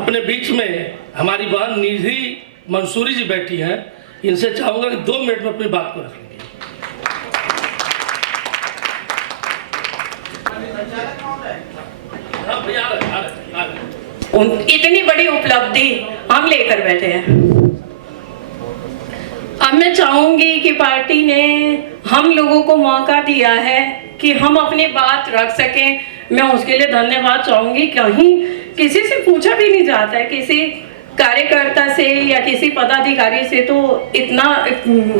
अपने बीच में हमारी बहन निधि मंसूरी जी बैठी हैं, इनसे चाहूंगा कि 2 मिनट में अपनी बात को रख लेंगे। इतनी बड़ी उपलब्धि हम लेकर बैठे हैं। अब मैं चाहूंगी कि पार्टी ने हम लोगों को मौका दिया है कि हम अपनी बात रख सकें। मैं उसके लिए धन्यवाद चाहूंगी। कहीं किसी से पूछा भी नहीं जाता है, किसी कार्यकर्ता से या किसी पदाधिकारी से, तो इतना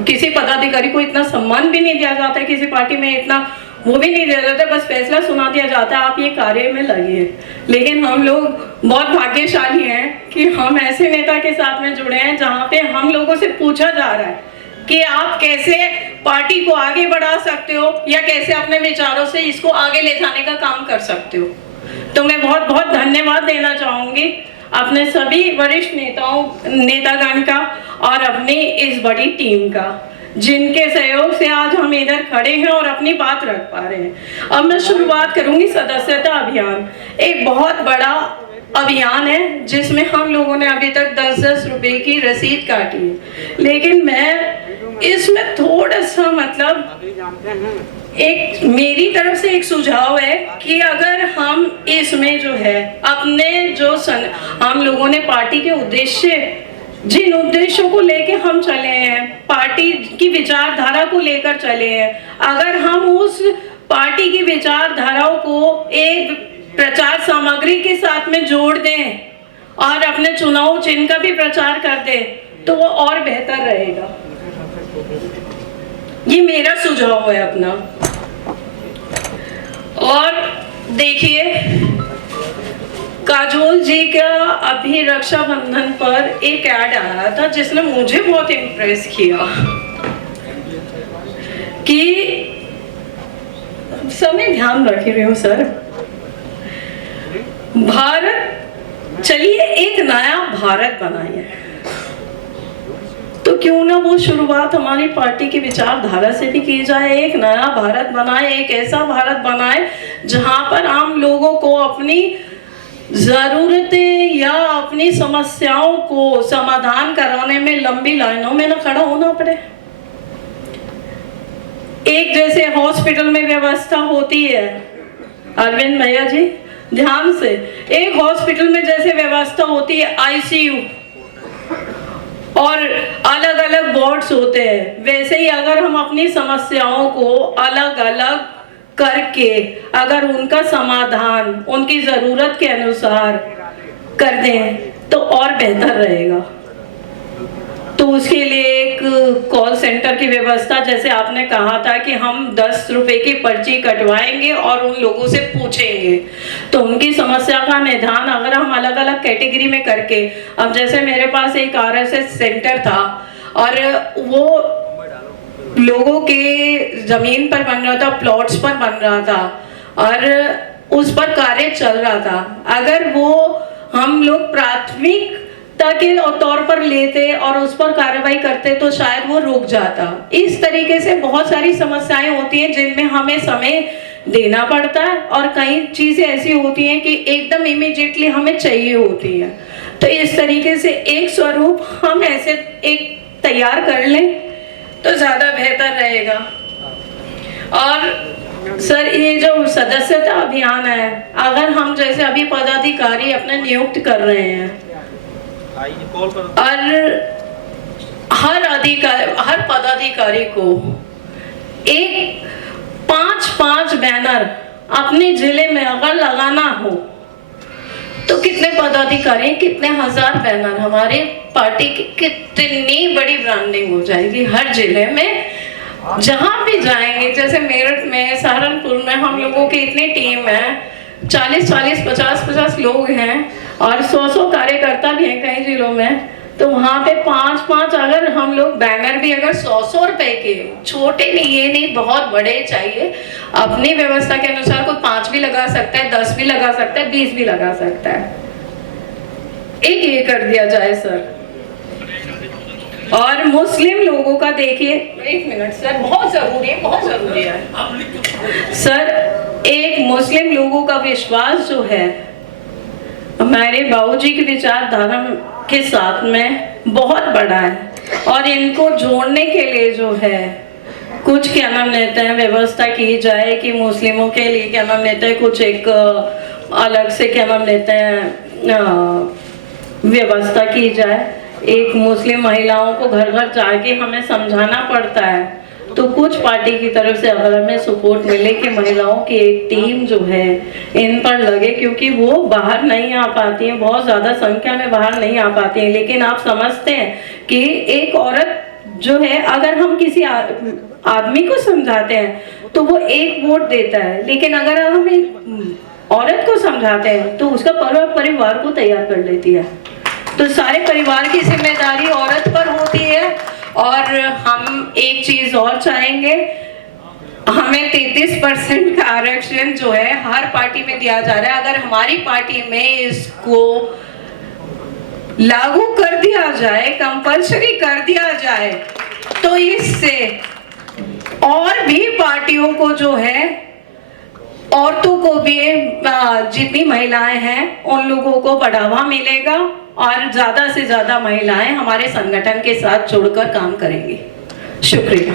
किसी पदाधिकारी को इतना सम्मान भी नहीं दिया जाता है, किसी पार्टी में इतना वो भी नहीं दिया जाता, बस फैसला सुना दिया जाता है आप ये कार्य में लगिए। लेकिन हम लोग बहुत भाग्यशाली हैं कि हम ऐसे नेता के साथ में जुड़े हैं जहाँ पे हम लोगों से पूछा जा रहा है कि आप कैसे पार्टी को आगे बढ़ा सकते हो या कैसे अपने विचारों से इसको आगे ले जाने का काम कर सकते हो। तो मैं बहुत बहुत धन्यवाद देना चाहूंगी अपने सभी वरिष्ठ नेतागण का और अपनी इस बड़ी टीम का, जिनके सहयोग से आज हम इधर खड़े हैं और अपनी बात रख पा रहे हैं। अब मैं शुरुआत करूंगी सदस्यता अभियान। एक बहुत बड़ा अभियान है जिसमें हम लोगों ने अभी तक 10-10 रुपए की रसीद काटी है, लेकिन मैं इसमें थोड़ा सा एक मेरी तरफ से एक सुझाव है कि अगर हम इसमें जो है अपने हम लोगों ने पार्टी के उद्देश्य, जिन उद्देश्यों को लेके हम चले हैं, पार्टी की विचारधारा को लेकर चले हैं, अगर हम उस पार्टी की विचारधाराओं को एक प्रचार सामग्री के साथ में जोड़ दें और अपने चुनाव चिन्ह का भी प्रचार कर दें तो वो और बेहतर रहेगा। ये मेरा सुझाव है अपना। और देखिए, काजोल जी का अभी रक्षाबंधन पर एक ऐड आया था जिसने मुझे बहुत इम्प्रेस किया कि समय ध्यान रख रहे हो सर, भारत, चलिए एक नया भारत बनाइए, तो क्यों ना वो शुरुआत हमारी पार्टी की विचारधारा से भी की जाए। एक नया भारत बनाए, एक ऐसा भारत बनाए जहां पर आम लोगों को अपनी जरूरतें या अपनी समस्याओं को समाधान कराने में लंबी लाइनों में ना खड़ा होना पड़े। एक जैसे हॉस्पिटल में व्यवस्था होती है, अरविंद भैया जी ध्यान से, एक हॉस्पिटल में जैसे व्यवस्था होती है आईसीयू और अलग अलग वार्ड्स होते हैं, वैसे ही अगर हम अपनी समस्याओं को अलग अलग करके अगर उनका समाधान उनकी जरूरत के अनुसार कर दें तो और बेहतर रहेगा। तो उसके लिए एक कॉल सेंटर की व्यवस्था, जैसे आपने कहा था कि हम 10 रुपए की पर्ची कटवाएंगे और उन लोगों से पूछेंगे, तो उनकी समस्या का निदान अगर हम अलग अलग कैटेगरी में करके, अब जैसे मेरे पास एक आरएसएस सेंटर था और वो लोगों के जमीन पर बन रहा था, प्लॉट्स पर बन रहा था और उस पर कार्य चल रहा था। अगर वो हम लोग प्राथमिक के तौर पर लेते और उस पर कार्रवाई करते तो शायद वो रुक जाता। इस तरीके से बहुत सारी समस्याएं होती हैं जिनमें हमें समय देना पड़ता है और कई चीजें ऐसी होती हैं कि एकदम इमीडिएटली हमें चाहिए होती है। तो इस तरीके से एक स्वरूप हम ऐसे एक तैयार कर लें तो ज्यादा बेहतर रहेगा। और सर ये जो सदस्यता अभियान है, अगर हम जैसे अभी पदाधिकारी अपने नियुक्त कर रहे हैं और हर पदाधिकारी को एक 5-5 बैनर अपने जिले में अगर लगाना हो तो कितने पदाधिकारी, कितने हजार बैनर, हमारी पार्टी की कितनी बड़ी ब्रांडिंग हो जाएगी हर जिले में। जहां भी जाएंगे, जैसे मेरठ में, सहारनपुर में हम लोगों की इतनी टीम है, 40-40, 50-50 लोग हैं और 100-100 कार्यकर्ता भी हैं कई जिलों में, तो वहाँ पे 5-5 अगर हम लोग बैनर भी अगर 100-100 रुपए के, छोटे नहीं, ये नहीं बहुत बड़े चाहिए, अपनी व्यवस्था के अनुसार कोई 5 भी लगा सकता है, 10 भी लगा सकता है, 20 भी लगा सकता है, एक ये कर दिया जाए सर। और मुस्लिम लोगों का देखिए, 1 मिनट सर, बहुत जरूरी है, बहुत जरूरी है सर। एक मुस्लिम लोगों का विश्वास जो है हमारे बाबूजी की विचारधारा के साथ में बहुत बड़ा है और इनको जोड़ने के लिए जो है कुछ क्या नाम लेते हैं व्यवस्था की जाए कि मुस्लिमों के लिए क्या नाम लेते हैं कुछ एक अलग से क्या नाम लेते हैं व्यवस्था की जाए। एक मुस्लिम महिलाओं को घर घर जाके हमें समझाना पड़ता है, तो कुछ पार्टी की तरफ से अगर हमें सपोर्ट मिले कि महिलाओं की एक टीम जो है इन पर लगे, क्योंकि वो बाहर नहीं आ पाती हैं, बहुत ज़्यादा संख्या में बाहर नहीं आ पाती हैं। लेकिन आप समझते हैं कि एक औरत जो है अगर हम किसी आदमी को समझाते हैं तो वो एक वोट देता है, लेकिन अगर हम एक औरत को समझाते हैं तो उसका पूरा परिवार को तैयार कर लेती है। तो सारे परिवार की जिम्मेदारी औरत पर होती है। और हम एक चीज और चाहेंगे, हमें 33% का आरक्षण जो है हर पार्टी में दिया जा रहा है। अगर हमारी पार्टी में इसको लागू कर दिया जाए, कंपल्सरी कर दिया जाए, तो इससे और भी पार्टियों को जो है, औरतों को भी, जितनी महिलाएं हैं उन लोगों को बढ़ावा मिलेगा और ज्यादा से ज्यादा महिलाएं हमारे संगठन के साथ जुड़कर काम करेंगी। शुक्रिया।